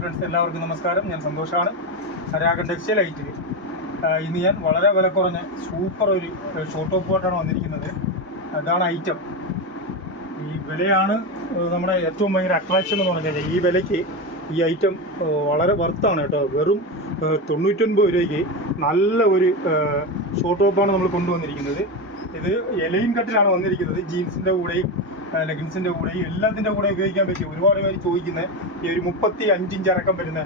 Friends, എല്ലാവർക്കും നമസ്കാരം. ഞാൻ സന്തോഷാണ്. രാഗൻ ടെക്സ്റ്റൈൽ ഐറ്റിൽ ഇന്ന് ഞാൻ വളരെ വില കുറഞ്ഞ സൂപ്പർ ഒരു ഷോർട്ട് ടോപ്പ് കോട്ടാണ് വന്നിരിക്കുന്നത്. അതാണ് ഐറ്റം. ഈ വിലയാണ് നമ്മുടെ ഏറ്റവും ഭയങ്കര അട്രാക്ഷൻ എന്ന് പറഞ്ഞു കഴിഞ്ഞാൽ. ഈ വിലയ്ക്ക് ഈ ഐറ്റം വളരെ വർത്താണ് കേട്ടോ. വെറും 99 രൂപയ്ക്ക് നല്ല ഒരു ഷോർട്ട് ടോപ്പാണ് നമ്മൾ കൊണ്ടുവന്നിരിക്കുന്നത്. ഇത് എലൈൻ കട്ടിലാണ് വന്നിരിക്കുന്നത്. ജീൻസിൻ്റെ കൂടെയും ലെഗിൻസിൻ്റെ കൂടെയും എല്ലാത്തിൻ്റെ കൂടെ ഉപയോഗിക്കാൻ പറ്റിയ ഒരുപാട് പേര് ചോദിക്കുന്നത് ഈ ഒരു 35 ഇഞ്ച് ഇറക്കം വരുന്ന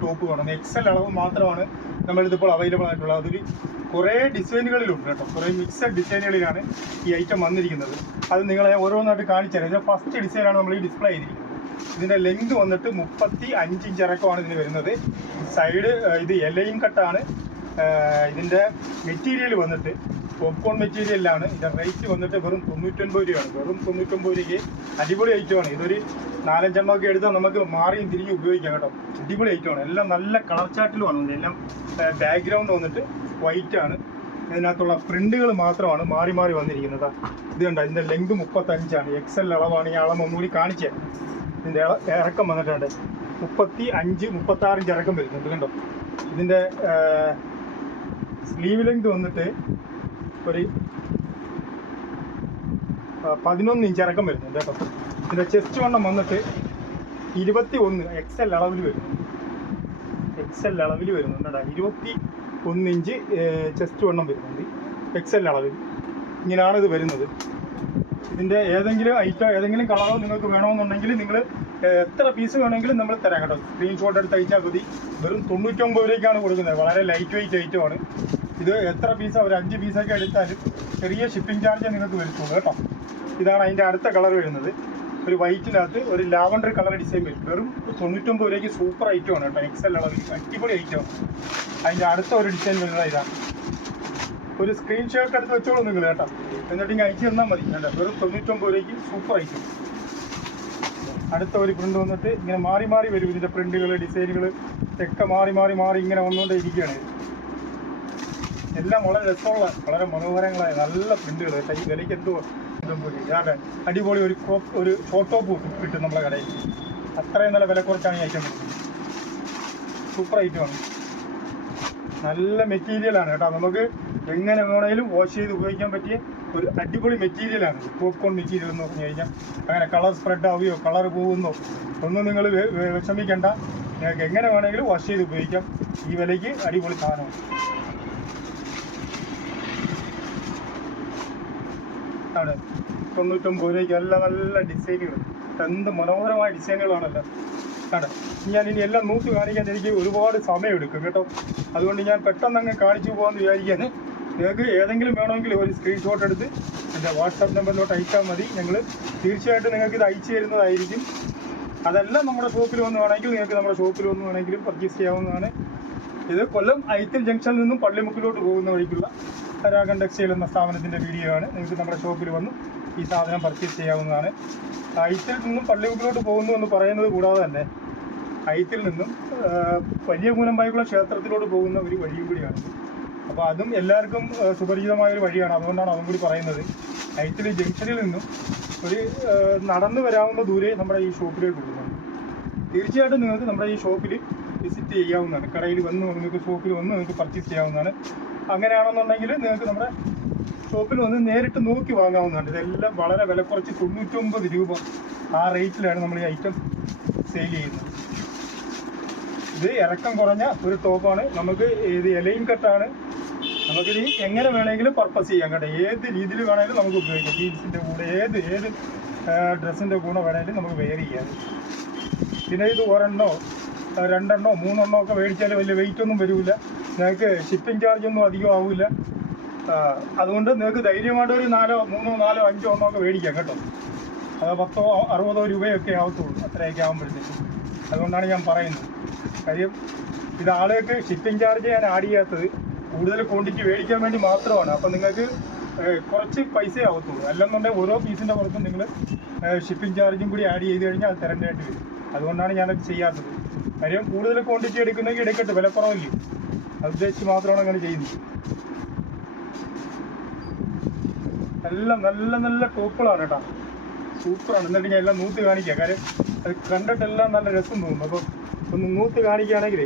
ടോപ്പ് വേണം. എക്സൽ അളവ് മാത്രമാണ് നമ്മളിതിപ്പോൾ അവൈലബിൾ ആയിട്ടുള്ളത്. അതൊരു കുറേ ഡിസൈനുകളിലുണ്ട് കേട്ടോ. കുറേ മിക്സഡ് ഡിസൈനുകളിലാണ് ഈ ഐറ്റം വന്നിരിക്കുന്നത്. അത് നിങ്ങളെ ഓരോന്നായിട്ട് കാണിച്ചു തരാം. ഇതിൻ്റെ ഫസ്റ്റ് ഡിസൈനാണ് നമ്മൾ ഈ ഡിസ്പ്ലേ ചെയ്തിരിക്കുന്നത്. ഇതിൻ്റെ ലെങ്ത് വന്നിട്ട് 35 ഇഞ്ച് ഇറക്കമാണ് ഇതിന് വരുന്നത്. സൈഡ് ഇത് എലൈൻ കട്ടാണ്. ഇതിൻ്റെ മെറ്റീരിയൽ വന്നിട്ട് പോപ്കോൺ മെറ്റീരിയലാണ്. ഇതിൻ്റെ റേറ്റ് വന്നിട്ട് വെറും 99 രൂപയാണ്. വെറും 99 രൂപയ്ക്ക് അടിപൊളി ഐറ്റമാണ്. ഇതൊരു 4-5 എണ്ണമൊക്കെ എടുത്താൽ നമുക്ക് മാറിയും തിരിഞ്ഞ് ഉപയോഗിക്കാം കേട്ടോ. അടിപൊളി ഐറ്റമാണ്. എല്ലാം നല്ല കളർ ചാർട്ടിലുമാണ്. എല്ലാം ബാക്ക്ഗ്രൗണ്ട് വന്നിട്ട് വൈറ്റ് ആണ്. ഇതിനകത്തുള്ള പ്രിന്റുകൾ മാത്രമാണ് മാറി മാറി വന്നിരിക്കുന്നത്. ഇത് കണ്ടോ, ഇതിൻ്റെ ലെങ്ത് 35 എക്സൽ അളവാണ്. ഈ അളവ് ഒന്നുകൂടി കാണിച്ചു തരാം. ഇതിൻ്റെ ഇറക്കം വന്നിട്ടുണ്ട് 35-36 ഇഞ്ച് ഇറക്കം വരുന്നുണ്ട് കണ്ടോ. ഇതിൻ്റെ സ്ലീവ് ലെങ്ത് വന്നിട്ട് ഒരു 11 ഇഞ്ച് ഇറക്കം വരുന്നുണ്ട് കേട്ടോ. ഇതിൻ്റെ ചെസ്റ്റ് വണ്ണം വന്നിട്ട് 21 എക്സൽ അളവിൽ വരുന്നുണ്ട്. എക്സൽ അളവിൽ വരുന്നുണ്ട് കേട്ടോ. 21 ഇഞ്ച് ചെസ്റ്റ് വണ്ണം വരുന്നുണ്ട് എക്സൽ അളവിൽ. ഇങ്ങനെയാണ് ഇത് വരുന്നത്. ഇതിൻ്റെ ഏതെങ്കിലും ഐറ്റം, ഏതെങ്കിലും കളറോ നിങ്ങൾക്ക് വേണമെന്നുണ്ടെങ്കിൽ നിങ്ങൾ എത്ര പീസ് വേണമെങ്കിലും നമ്മൾ തരാം കേട്ടോ. സ്ക്രീൻഷോട്ട് എടുത്ത് അയച്ചാൽ മതി. വെറും 99 രൂപയ്ക്കാണ് കൊടുക്കുന്നത്. വളരെ ലൈറ്റ് വെയിറ്റ് ഐറ്റമാണ് ഇത്. എത്ര പീസ്, ഒരു 5 പീസൊക്കെ എടുത്താലും ചെറിയ ഷിപ്പിംഗ് ചാർജ് നിങ്ങൾക്ക് വരുത്തുള്ളൂ കേട്ടോ. ഇതാണ് അതിൻ്റെ അടുത്ത കളർ വരുന്നത്. ഒരു വൈറ്റിനകത്ത് ഒരു ലാവണ്ടർ കളർ ഡിസൈൻ വരും. വെറും 99 രൂപയ്ക്ക് സൂപ്പർ ഐറ്റമാണ് കേട്ടോ. എക്സൽ അളവിൽ അടിപൊളി ഐറ്റമാണ്. അതിൻ്റെ അടുത്ത ഒരു ഡിസൈൻ വരുന്നത് ഇതാണ്. ഒരു സ്ക്രീൻഷോട്ട് എടുത്ത് വെച്ചോളൂ നിങ്ങൾ കേട്ടോ. എന്നിട്ട് ഇങ്ങനെ അയച്ചു തന്നാൽ മതി കേട്ടോ. വെറും 99 രൂപയ്ക്ക് സൂപ്പർ ഐറ്റം. അടുത്ത ഒരു പ്രിൻ്റ് വന്നിട്ട് ഇങ്ങനെ മാറി മാറി വരും. ഇതിൻ്റെ പ്രിൻ്റുകൾ, ഡിസൈനുകൾ ഒക്കെ മാറി മാറി മാറി ഇങ്ങനെ വന്നുകൊണ്ടേ ഇരിക്കുകയാണ്. എല്ലാം വളരെ രസമുള്ള, വളരെ മനോഹരങ്ങളായ നല്ല പ്രിൻ്റുകൾ. ഈ വിലയ്ക്ക് എന്തോ അടിപൊളി ഒരു ഷോർട്ട് ടോപ്പ് കിട്ടും നമ്മളെ കടയിൽ. അത്രയും നല്ല വില കുറച്ചാണ് ഈ ഐറ്റം കിട്ടുന്നത്. സൂപ്പർ ഐറ്റമാണ്. നല്ല മെറ്റീരിയലാണ് കേട്ടോ. നമുക്ക് എങ്ങനെ വേണമെങ്കിലും വാഷ് ചെയ്ത് ഉപയോഗിക്കാൻ പറ്റിയ ഒരു അടിപൊളി മെറ്റീരിയലാണ്. പോപ്കോൺ മെറ്റീരിയൽ എന്ന് പറഞ്ഞു കഴിഞ്ഞാൽ അങ്ങനെ കളർ സ്പ്രെഡ് ആവുകയോ കളർ പോകുന്നോ ഒന്നും നിങ്ങൾ വിഷമിക്കേണ്ട. നിങ്ങൾക്ക് എങ്ങനെ വേണമെങ്കിലും വാഷ് ചെയ്ത് ഉപയോഗിക്കാം. ഈ വിലയ്ക്ക് അടിപൊളി സാധനമാണ്. ആണ് 99 രൂപയ്ക്ക് നല്ല നല്ല ഡിസൈനുകൾ. എന്ത് മനോഹരമായ ഡിസൈനുകളാണല്ലോ. ആണ്. ഞാൻ ഇനി എല്ലാം നോക്കി കാണിക്കാൻ എനിക്ക് ഒരുപാട് സമയമെടുക്കും കേട്ടോ. അതുകൊണ്ട് ഞാൻ പെട്ടെന്ന് അങ്ങ് കാണിച്ചു പോകാമെന്ന് വിചാരിക്കാൻ. നിങ്ങൾക്ക് ഏതെങ്കിലും വേണമെങ്കിൽ ഒരു സ്ക്രീൻഷോട്ട് എടുത്ത് എൻ്റെ വാട്സാപ്പ് നമ്പറിലോട്ട് അയച്ചാൽ മതി. ഞങ്ങൾ തീർച്ചയായിട്ടും നിങ്ങൾക്ക് ഇത് അയച്ചു തരുന്നതായിരിക്കും. അതെല്ലാം നമ്മുടെ ഷോപ്പിൽ വന്ന് വേണമെങ്കിൽ നിങ്ങൾക്ക് നമ്മുടെ ഷോപ്പിൽ വന്ന് വേണമെങ്കിലും പർച്ചേസ് ചെയ്യാവുന്നതാണ്. ഇത് കൊല്ലം ഐത്തിൽ ജംഗ്ഷനിൽ നിന്നും പള്ളിമുക്കിലോട്ട് പോകുന്ന വഴിക്കുള്ള രാഗൻ ടെക്സ്റ്റൈൽ എന്ന സ്ഥാപനത്തിൻ്റെ വീഡിയോ ആണ്. നിങ്ങൾക്ക് നമ്മുടെ ഷോപ്പിൽ വന്ന് ഈ സാധനം പർച്ചേസ് ചെയ്യാവുന്നതാണ്. ഐത്തിൽ നിന്നും പള്ളിമുക്കിലോട്ട് പോകുന്നു എന്ന് പറയുന്നത് കൂടാതെ തന്നെ ഐത്തിൽ നിന്നും വലിയ മൂലമ്പായിക്കുള്ള ക്ഷേത്രത്തിലോട്ട് പോകുന്ന ഒരു വഴിയും കൂടിയാണ്. അപ്പോൾ അതും എല്ലാവർക്കും സുപരിചിതമായൊരു വഴിയാണ്. അതുകൊണ്ടാണ് അതും കൂടി പറയുന്നത്. ഐത്തിൽ ജംഗ്ഷനിൽ നിന്നും ഒരു നടന്നു വരാവുന്ന ദൂരെ നമ്മുടെ ഈ ഷോപ്പിലേക്ക് കൊടുക്കുന്നുണ്ട്. തീർച്ചയായിട്ടും നിങ്ങൾക്ക് നമ്മുടെ ഈ ഷോപ്പിൽ വിസിറ്റ് ചെയ്യാവുന്നതാണ്. കടയിൽ വന്ന് നിങ്ങൾക്ക് ഷോപ്പിൽ വന്ന് നിങ്ങൾക്ക് പർച്ചേസ് ചെയ്യാവുന്നതാണ്. അങ്ങനെയാണെന്നുണ്ടെങ്കിൽ നിങ്ങൾക്ക് നമ്മുടെ ഷോപ്പിൽ വന്ന് നേരിട്ട് നോക്കി വാങ്ങാവുന്നതാണ്. ഇതെല്ലാം വളരെ വില കുറച്ച് 99 രൂപ ആ റേറ്റിലാണ് നമ്മൾ ഈ ഐറ്റം സെയിൽ ചെയ്യുന്നത്. ഇത് ഇറക്കം കുറഞ്ഞ ഒരു ടോപ്പാണ്. നമുക്ക് ഇത് എലൈൻ കട്ടാണ്. നമുക്കിത് എങ്ങനെ വേണമെങ്കിലും പർപ്പസ് ചെയ്യാം കേട്ടോ. ഏത് രീതിയിൽ വേണമെങ്കിലും നമുക്ക് ഉപയോഗിക്കാം. ജീൻസിൻ്റെ കൂടെ ഏത് ഡ്രസ്സിൻ്റെ കൂടെ വേണമെങ്കിലും നമുക്ക് വെയർ ചെയ്യാം. പിന്നെ ഇത് 1 2 3 ഒക്കെ മേടിച്ചാൽ വലിയ വെയിറ്റ് ഒന്നും വരില്ല. നിങ്ങൾക്ക് ഷിപ്പിംഗ് ചാർജ് ഒന്നും അധികം ആവില്ല. അതുകൊണ്ട് നിങ്ങൾക്ക് ധൈര്യമായിട്ട് ഒരു 3 4 5 ഒക്കെ മേടിക്കാം കേട്ടോ. അത് 10 60 രൂപയൊക്കെ ആവത്തുള്ളൂ. അത്രയൊക്കെ ആകുമ്പോഴത്തേക്കും. അതുകൊണ്ടാണ് ഞാൻ പറയുന്നത്. കാര്യം ഇത് ആളുകൾക്ക് ഷിപ്പിംഗ് ചാർജ് ഞാൻ ആഡ് ചെയ്യാത്തത് കൂടുതൽ ക്വാണ്ടിറ്റി മേടിക്കാൻ വേണ്ടി മാത്രമാണ്. അപ്പോൾ നിങ്ങൾക്ക് കുറച്ച് പൈസ ആവത്തുള്ളൂ. അല്ലെന്നുണ്ടെങ്കിൽ ഓരോ പീസിൻ്റെ പുറത്തും നിങ്ങൾ ഷിപ്പിംഗ് ചാർജും കൂടി ആഡ് ചെയ്ത് കഴിഞ്ഞാൽ അത് തരേണ്ടതായിട്ട് വരും. അതുകൊണ്ടാണ് ഞാനത് ചെയ്യാത്തത്. കാര്യം കൂടുതൽ ക്വാണ്ടിറ്റി എടുക്കുന്നെങ്കിൽ എടുക്കട്ടെ, വിലക്കുറവല്ലേ. അത് ഉദ്ദേശിച്ച് മാത്രമാണ് അങ്ങനെ ചെയ്യുന്നത്. എല്ലാം നല്ല നല്ല ടോപ്പുകളാണ് കേട്ടോ. സൂപ്പറാണ്. എന്നിട്ട് ഞാൻ എല്ലാം നൂത്ത് കാണിക്കാം. കാര്യം അത് കണ്ടിട്ടെല്ലാം നല്ല രസം തോന്നുന്നു. അപ്പോൾ ഒന്ന് നൂത്ത് കാണിക്കുകയാണെങ്കിൽ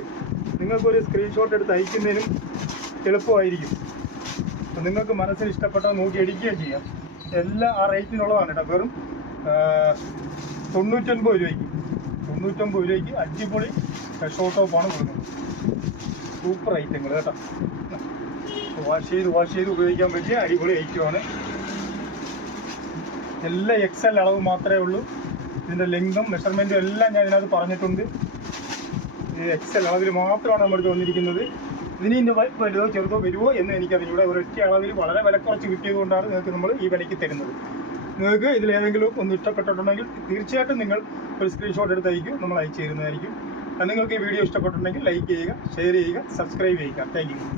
നിങ്ങൾക്കൊരു സ്ക്രീൻഷോട്ട് എടുത്ത് അയക്കുന്നതിനും എളുപ്പമായിരിക്കും. അപ്പോൾ നിങ്ങൾക്ക് മനസ്സിന് ഇഷ്ടപ്പെട്ടത് നോക്കി എടുക്കുകയും ചെയ്യാം. എല്ലാം ആ റേറ്റിനുള്ളതാണ് കേട്ടോ. വെറും 99 രൂപയ്ക്ക് 99 രൂപയ്ക്ക് അടിപൊളി ഷോർട്ട് ടോപ്പാണ് കൊടുക്കുന്നത്. സൂപ്പർ ഐറ്റങ്ങൾ കേട്ടോ. വാഷ് ചെയ്ത് ഉപയോഗിക്കാൻ പറ്റിയ അടിപൊളി ഐറ്റമാണ്. എല്ലാം XL അളവ് മാത്രമേ ഉള്ളൂ. ഇതിൻ്റെ ലെങ്തും മെഷർമെൻറ്റും എല്ലാം ഞാൻ ഇതിനകത്ത് പറഞ്ഞിട്ടുണ്ട്. ഈ XL അളവിൽ മാത്രമാണ് നമ്മളിത് വന്നിരിക്കുന്നത്. ഇതിന് വലുതോ ചെറുതോ വരുമോ എന്ന് എനിക്കറിയില്ല. ഒരൊറ്റ അളവിൽ വളരെ വില കുറച്ച് കിട്ടിയത് കൊണ്ടാണ് നിങ്ങൾക്ക് നമ്മൾ ഈ വിലയ്ക്ക് തരുന്നത്. നിങ്ങൾക്ക് ഇതിലേതെങ്കിലും ഒന്ന് ഇഷ്ടപ്പെട്ടിട്ടുണ്ടെങ്കിൽ തീർച്ചയായിട്ടും നിങ്ങൾ ഒരു സ്ക്രീൻഷോട്ട് എടുത്ത് അയക്കും, നമ്മൾ അയച്ചു തരുന്നതായിരിക്കും. നിങ്ങൾക്ക് ഈ വീഡിയോ ഇഷ്ടപ്പെട്ടിട്ടുണ്ടെങ്കിൽ ലൈക്ക് ചെയ്യുക, ഷെയർ ചെയ്യുക, സബ്സ്ക്രൈബ് ചെയ്യുക. Thank you.